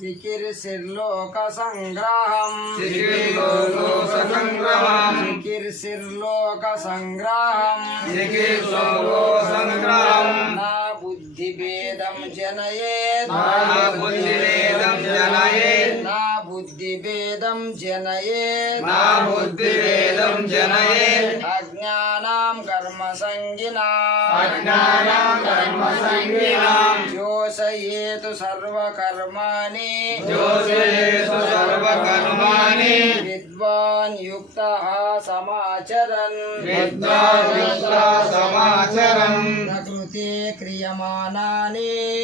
చికిర్షిర్లోక సంగ్రహం చికిర్షిర్లోక సంగ్రహం నా బుద్ధి భేదం జనయేత్ నా బుద్ధి భేదం జనయేత్ అజ్ఞానాం కర్మ సంగినాం జోషయేతు సర్వకర్మాణి విద్వాన్ యుక్తః సమాచరన్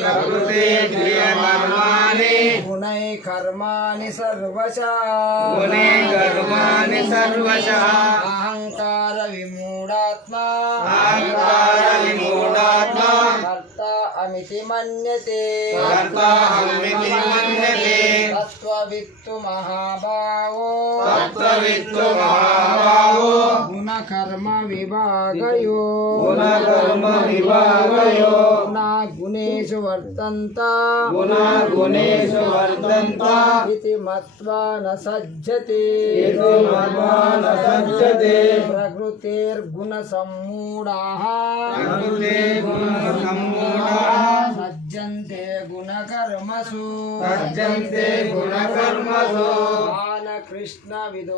ప్రకృతే క్రియమానాని గుణై కర్మాణి సర్వశః అహంకార విమూఢాత్మా కర్త అమితి మన్యతే తత్వవిత్తు మహాభావో గుణకర్మ విభాగయో గుణా గుణేషు వర్తంత ఇతి మత్వా న సజ్జతే ప్రకృతిర్గుణ సమ్మూఢాః సజ్జంతే గుణకర్మసు జ్ఞాన కృష్ణ విదో